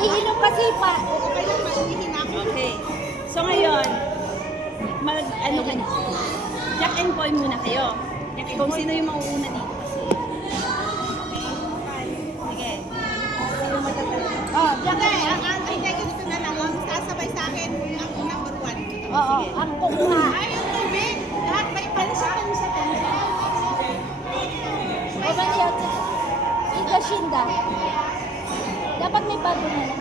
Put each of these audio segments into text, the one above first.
iinom kasi pa. Okay lang, maulihin ako. Okay. So ngayon, ano ka Jack and Boy muna kayo. Kung sino yung mauuna dito kasi. Okay? Sige. Sino matatalo? Oh, Jack. Ay, ganito na lang. Ang sasabay sa akin, ang number 1. Oo, ang kukuha. Ay, yung tubig. Lahat may pansa. O ba niya? Ika Shinda. Dapat may bago na lang.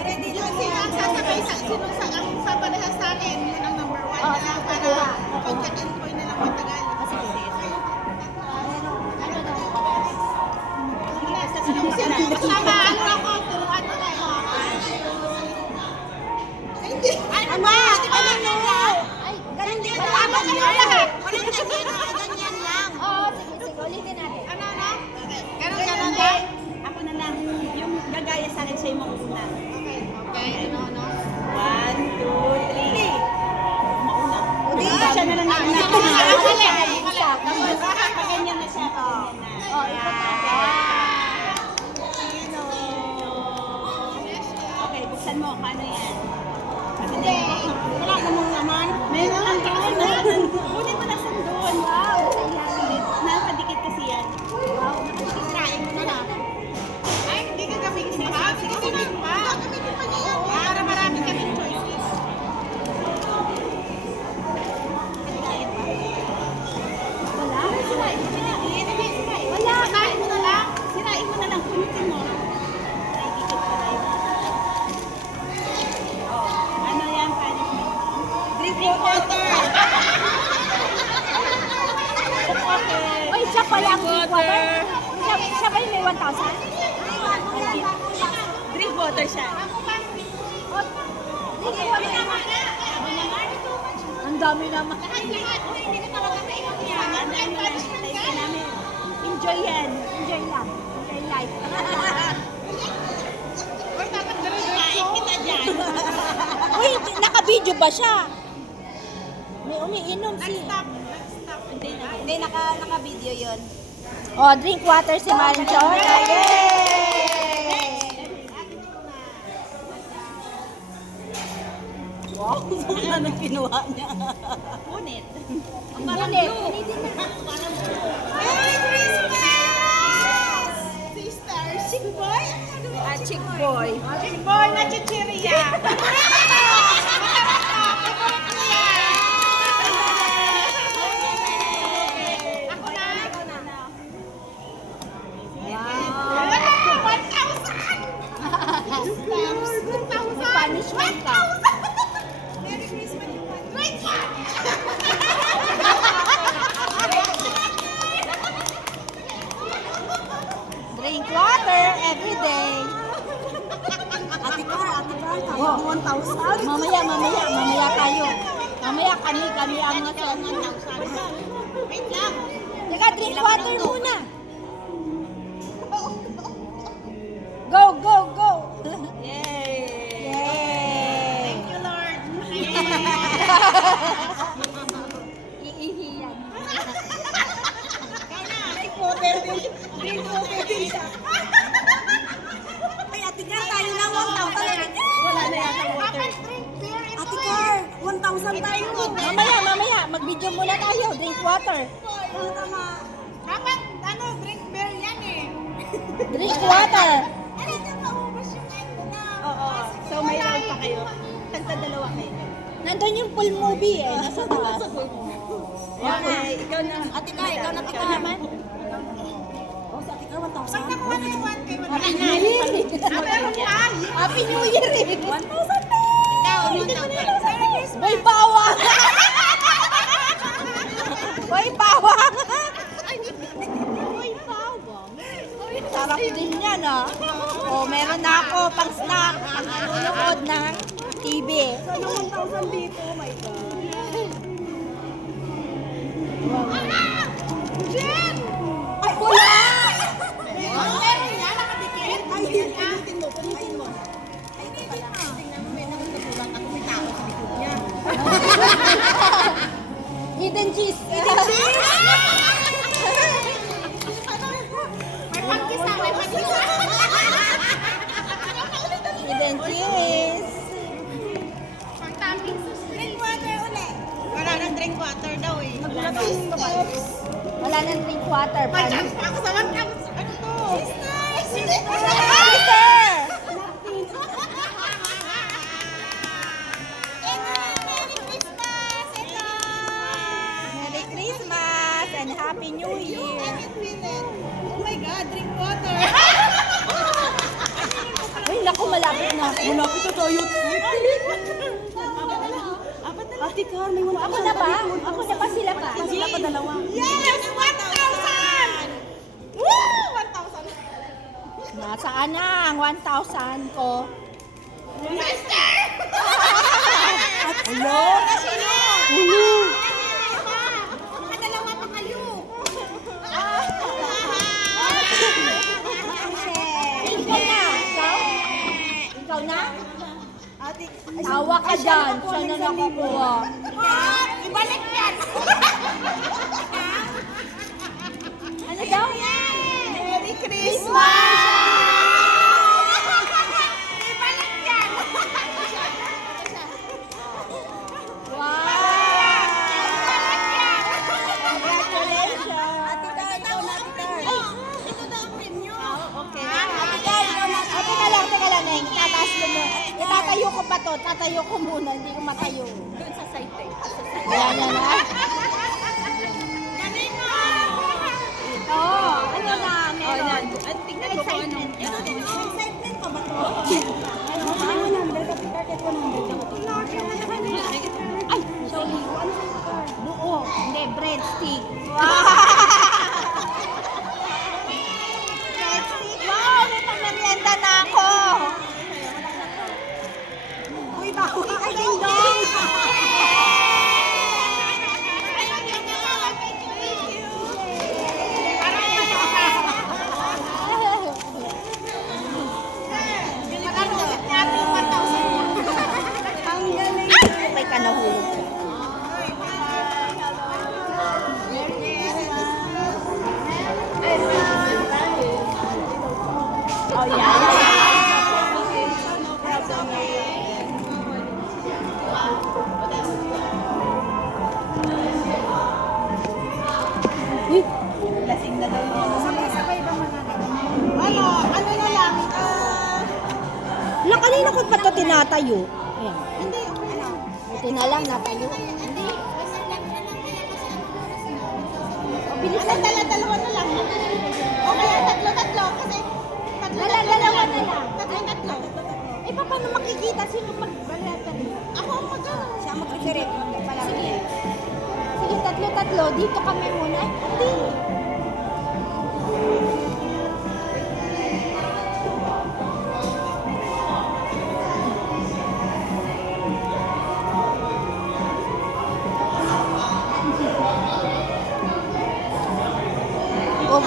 Ready na sila ang sasabay sa ang sapareha sa akin, yun ang number 1 na lang para pag second point na lang matagal. Kasama, ano ako, turuan mo na Hindi. Ano ba? Ano ba? Ay, ganun din ba? Walang ganyan. Ganyan lang. Oo, sige, sige. Ulitin natin. Ano? Ganun din. Ako na lang. Yung gagaya sa akin siya yung mauuna. Okay, ano? 1, 2, 3. Mauna. Udi. Siya na lang nauna. Isa. Pag ganyan na siya. Oh, ikot natin. Okay, buksan mo. Paano yan? Hindi. Wala namang naman. Meron lang tayo na. Kunin mo na sandun. Wow. Nakadikit kasi yan. Wow. Sirain mo na lang. Ay, hindi ka gamitin pa. Sige, gamitin pa. Gamitin pa niya yan. Para marami kaming choices. Wala? Sirain mo na lang. Wala. Sirain mo na lang. Sirain mo na lang. Kunin mo. Nakikikit pa tayo. Oh, ano yan? Punishment? Drink water. Oy, siya pala ang drink water. Siya ba yung may 1,000? Drink water siya. Ang dami naman. Enjoy yan. Enjoy lang. Enjoy life. Uy, naka-video ba siya? May umiinom si... Hindi, naka-video yun. Oh, drink water si Marinchon. Yay! Wow, ano kinuha niya? Punit. Hindi, punitin na. Merry Christmas! Sisters! Chick boy? Chick boy. Chick boy na chichiria! Ako na! May punishment ka. Merry Christmas! Great one! Drink water every day. Ate Car, Oh. 1,000. Mamaya tayo. Mamaya kami ang nasa. Wait lang! Teka, drink water muna. Go, go, go. Yay! Yay. Thank you, Lord! Iihi yan. Drink water din siya. Ay, Ate Car, tayo na 1,000. Wala na yata water. Ate Car, 1,000 tayo. Mamaya. Mag-video muna tayo. Drink water. Dapat, drink beer yan eh. Drink water. Ano ito maubos yung end na? Oo. So, may round pa kayo. Tagtadalawa kayo. Nandun yung full movie eh. Nasa taas. Okay, ikaw na. Ate Car, ikaw na Ikaw naman. Oh, sa Ate Car, 1,000. Pag nakuha na yung 1K, wala Happy na. New Year eh. Happy New Year eh. 1,000 na. Ikaw, 1,000. Boy, bawang! Boy, bawang! Boy, bawang! Sarap din yan ah. Oh, meron na ako pang snack. Pang nanonood ng TV. Sana 1,000 dito. Oh my God. Jen! Ay, wala! Meron yan, nakadikit. Ay, pinitin mo. Ay, ito pala. Tingnan mo, may nakatulong ako. May tao sa likod niya. Hidden cheese. May pagkisa, may pagkisa. Wala nang drink water. May Paano? chance pa ako sa 1 counts. Ano to? Sister! Sister! Merry Christmas! Ito! Merry Christmas and Happy New I Year! can feel it. Oh my God, drink water. Ay, naku, malapit na. Malapit na tayo. Ate Car, may 1,000. Ako na ba? Ako na ba sila pa? Sila pa dalawa. Yes! 1,000! Woo! 1,000. Nasaan na ang 1,000 ko? Sister! Hello? Hello! Makadalawa pa kayo. Ikaw na. Ikaw? Ikaw na? Tawa ka dyan. Saan na nakukuha? Ibalik yan! Ano daw? Merry Christmas! Ibalik yan! Wow! Congratulations! Ito daw ang premium. Okay. Teka lang, Neng. Tataas ko mo. Itatayo ko pa to. Tatayo ko muna. Hindi ko matayo. Doon sa side tayo. Yan, yan, ha? Galing mo! Oo. Ano na? Oh, Meron. at tingnan ko kung anong... Excitement pa ba to? Ay! Sorry. Buo. Hindi, breadstick. Wow! Breadstick. Wow! May pamerienda na ako. Uy, bago. Ay, ding-dong. Ang galing. May kanahulog siya. Oh, yeah. Lasing na daw yun. Sabay-sabay ba Ano na lang, Lang, kanina ko pa ito tinatayo. Ayan. hindi, okay lang. Buti na lang natayo. Hindi, basta lang na lang kaya kasi ano oras na. Bilisan na. Dalawa na lang. O kaya tatlo-tatlo kasi Dalawa na lang. Tatlo-tatlo. Eh, paano makikita sino mag-balatan? Ako ang Siya mag-referee. Sige. Sige, tatlo-tatlo. Dito kami muna. Hindi. Oh,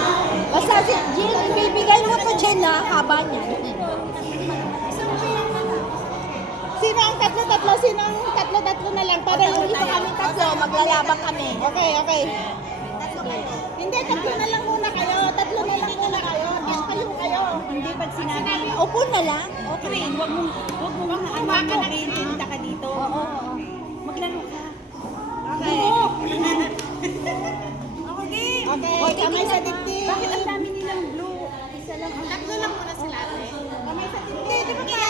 basta si Jill, ibibigay mo to Jen na haba niya. Sino ang tatlo-tatlo? Sino ang tatlo-tatlo na lang? Para yung Dito kami tatlo, maglalabang kami. Okay, okay. Hindi, tatlo na lang muna kayo. Tatlo na lang muna kayo. Kayo. Hindi pag sinabi, Upo na lang. Okay. Queen, wag mong ano, mag-iintinda ka dito. Oo. Maglaro ka. Okay. Okay, kamay sa dibdib. Bakit ang dami nilang blue? Isa lang ang Tatlo lang muna sila. Kamay sa dibdib. Di ba tayo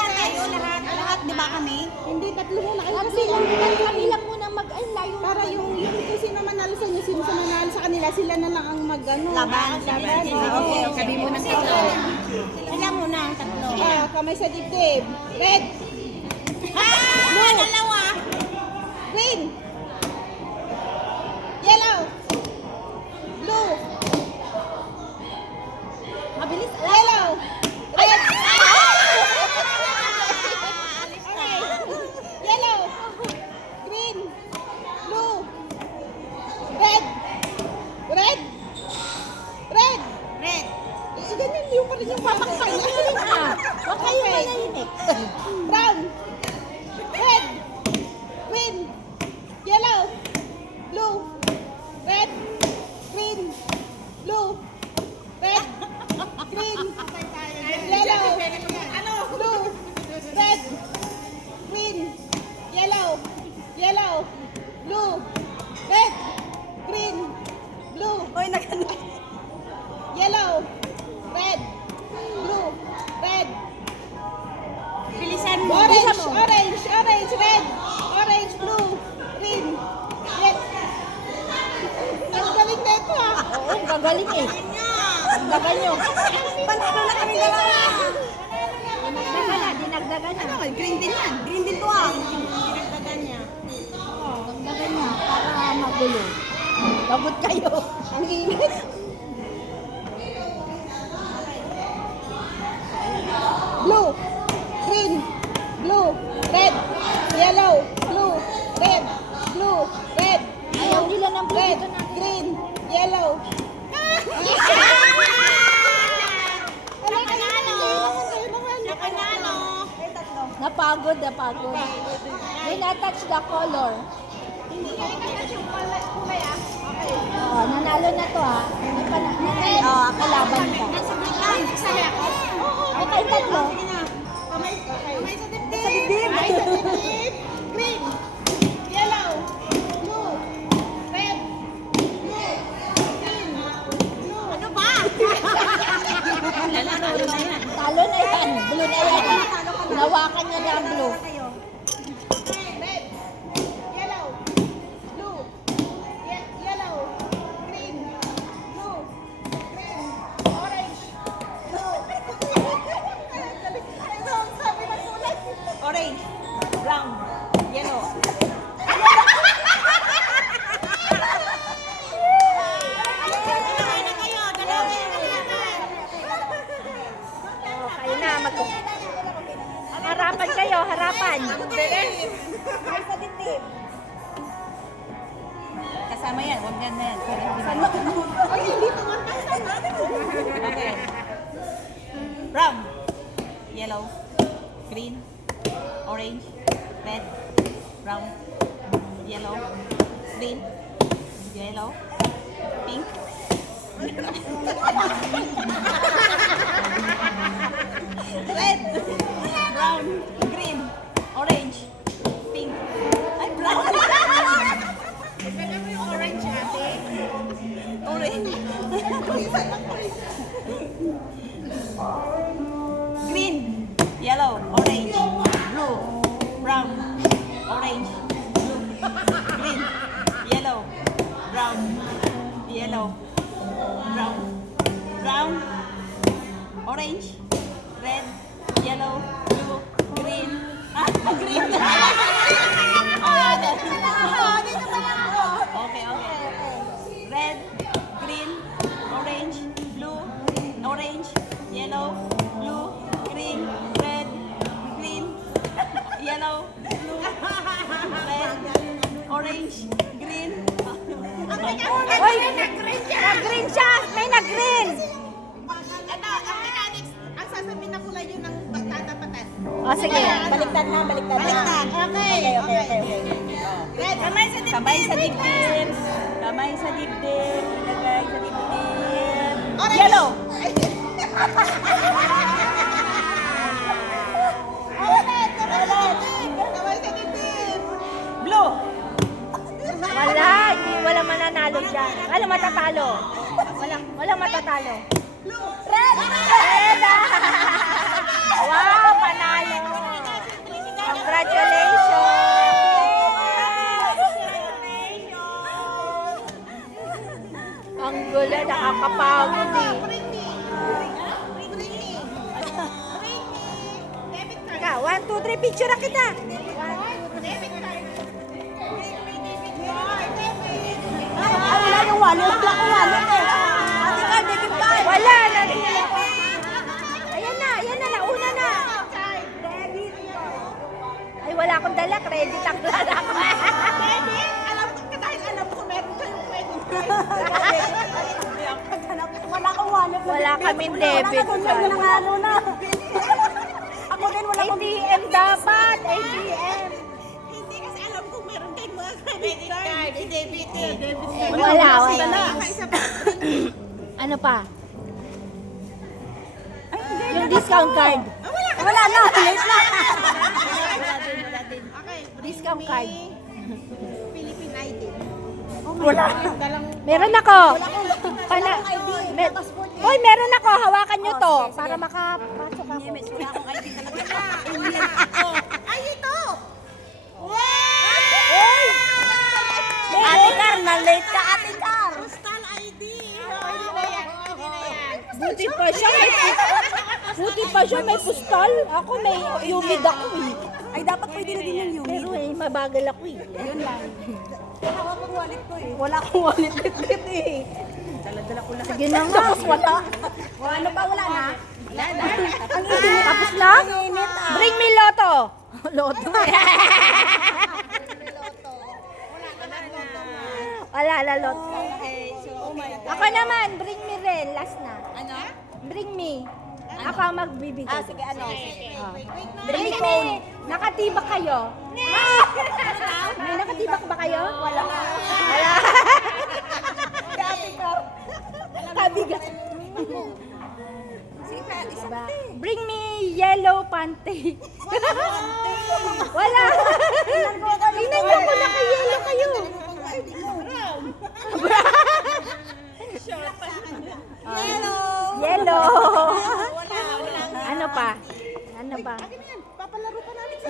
lahat? lahat, di ba kami? Hindi, tatlo muna kayo. Kami lang, kami lang muna mag-ay layo. Para yung kung sino manalo sa inyo, sino sa manalo sa kanila, sila na lang ang mag-ano. Laban. Okay. Sabi mo ng tatlo. Sila muna ang tatlo. Kamay sa dibdib. Red. Dalawa. Green. Yellow. Blue. Mabilis. Yellow. Red. Okay. Yellow. Green. Blue. Red. Red. Red. Red. Ganyan yung pa rin yung pamaksa niya. Huwag kayo manahimik. Brown. Red. Green. Yellow. Blue. Red. Green. Blue. Red. Green. Yellow. Blue. Red. Green. Yellow. Yellow. Blue. Red. Green. Blue. Oy, nyo. Panalo na kami dalawa. Dinagdagan na, dinagdagan na. Ano, green din yan. Green din to ah. Dinagdagan niya. Dinagdagan niya para magulo. Lagot kayo. Ang init. Blue, green, blue, red, yellow, blue, red, blue, red, Ayaw nila ng blue. red, Dito na. green, yellow. Napagod, napagod. May na-touch the color. Oo, nanalo na to ha. Oo, kalaban ka. Ay, kayo tatlo. Kamay sa dibdib. Sa dibdib. Kamay sa dibdib. Green, yellow, blue, red, blue, green, blue. Ano ba? Talo na yan. Blue na yan. Nawakan niya na ang blue. Red, yellow, blue, yellow, green, blue, green, orange, blue. Ano ang sabi ng kulay? Orange, brown, yellow. Kayo na, harapan kayo, harapan. Kasama yan, huwag yan na yan. Okay. Brown, yellow, green, orange, red, brown, yellow, green, yellow, pink. Red, brown, green, orange, pink. Ay, brown. Pwede mo yung orange, ate. Orange. Green, yellow, orange, blue, brown, orange, blue, green, yellow, brown, yellow, brown, brown, orange, red, yellow, blue, green, green. Okay, okay. Red, green, orange, blue, orange, yellow, blue, green, red, green, yellow, blue, red, orange, green. Hoy, nag-green siya. May nag-green. Ito, ang mechanics, ang sasabihin na kulay yun ang tatapatan. O sige, baliktad na, baliktad na. Baliktad. Okay. Red, kamay sa dibdib. Kamay sa dibdib. Kamay sa dibdib. Ilagay sa dibdib. Orange. Yellow. Kamay sa dibdib. Blue. Wala mananalo dyan. Wala matatalo. Wala matatalo. Blue. Red! Red! Wow, panalo. Congratulations. Ang gulo, nakakapagod eh. Pretty. Debit card. Ka, 1, 2, 3, picture na kita. Debit card. Debit card. Wala yung wallet. Wala akong wallet eh. Ate ka, debit card. Wala na. Ayan na, nauna na. Ay, wala akong dala. Credit ang plan ako. Debit? Alam ko, dahil alam ko meron kayong credit card. Wala akong wallet. Wala kaming debit card. Ako din, wala akong ATM dapat. ATM. Hindi kasi alam ko meron kayong mga credit card. Debit card. Wala. Isa pa. Ano pa? Yung discount card. Wala na. Late na. Okay. Discount card. Philippine ID. Wala. Meron ako. Hoy, meron ako. Hawakan nyo to. Para makapasok ako. Wala akong ID talaga. Ay, ito! Hoy! Ate Car, na-late ka, Ate Car. Postal ID. Pwede na yan. Pwede na yan. Buti pa siya. Buti pa siya, may postal. Ako may humid ako eh. Ay, dapat pwede na din yung Yumi. Pero mabagal ako eh. Yun lang. Hawak ang wallet ko eh. Wala akong wallet bitbit eh. Dala-dala ko lahat. Sige na nga. Tapos wala. Ano pa, wala na? Ang init. Tapos na? Bring me loto. Loto. Wala na loto. Ako naman, bring me rin. Last na. Ano? Bring me. Ako ang magbibigay. Sige, ano? Bring me. Nakatibak kayo. May nakatibak ba kayo? Wala. Wala. Kabigat. Diba? Bring me yellow panty. Wala. Tingnan ko kung naka-yellow kayo. Yellow. Ano pa? Ano ba? Papalaro pa namin sa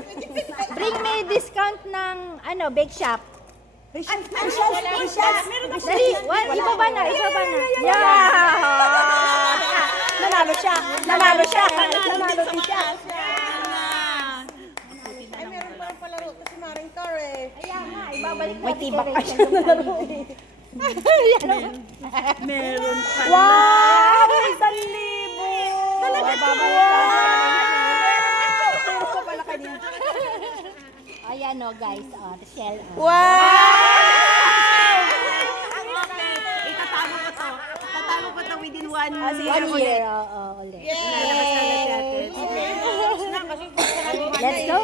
Bring me discount ng bake shop. Dali, ibaba na. Yeah! Nanalo siya. Nanalo siya. Nanalo din siya. Ay, meron pa palaro to si Maring Tor eh. Kaya nga, ibabalik natin. May tibak kay pa Rachel siya yung na laro kanina. eh. Meron pa. Wow! 1,000! Talaga to? Wow! ko pala kanina. Ayan o guys, Rachel. Itatalo ko to. Tatalo ko to within 1 1 year. Oo, ulit. Let's go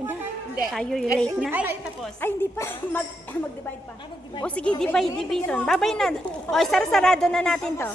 na. Tayo yung late na. Ay, hindi pa. Mag-divide pa. O sige, divide division. Babay na. O, sarado na natin to.